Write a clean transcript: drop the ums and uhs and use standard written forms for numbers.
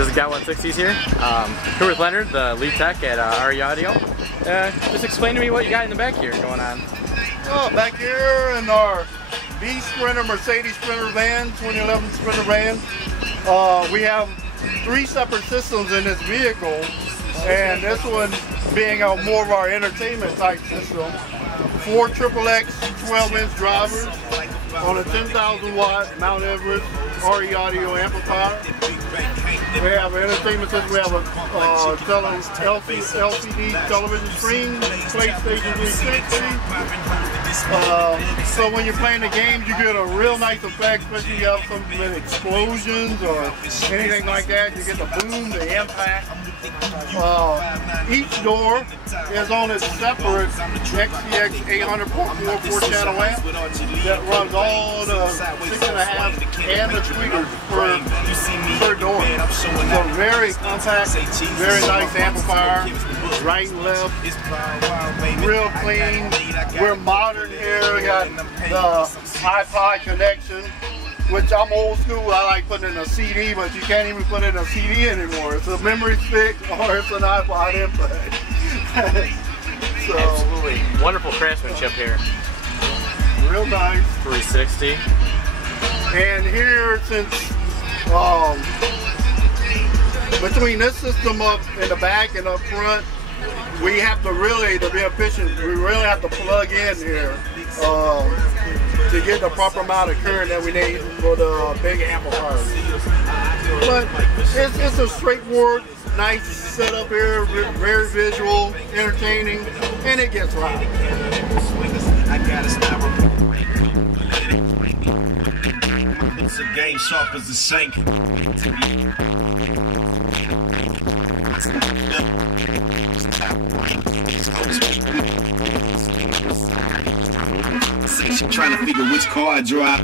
This is Guy 160's here. Here with Leonard, the lead tech at RE Audio. Just explain to me what you got in the back here going on. Oh, back here in our B Sprinter, Mercedes Sprinter van, 2011 Sprinter van, we have 3 separate systems in this vehicle, and this one being more of our entertainment type system. 4 XXX 12-inch drivers on a 10,000 watt Mount Everest RE Audio amplifier. We have an entertainment system. We have a LCD television screen, PlayStation 360. So when you're playing the games, you get a real nice effect, especially if you have some explosions or anything like that. You get the boom, the impact. Each door is on its separate XTX 800.44 channel amp that runs all the 6.5 and the tweeters per door. So very compact, very nice amplifier, right and left, real clean. We're modern here. We got the iPod connection, which I'm old school. I like putting in a CD, but you can't even put in a CD anymore. It's a memory stick or it's an iPod input. So, absolutely wonderful craftsmanship here. Real nice. 360. And here, since between this system up in the back and up front, we have to really, to be efficient, we really have to plug in here to get the proper amount of current that we need for the big amplifiers. But it's a straightforward, nice setup here, very visual, entertaining, and it gets loud. It's a game sharp as a shank. Trying to figure which car I drive.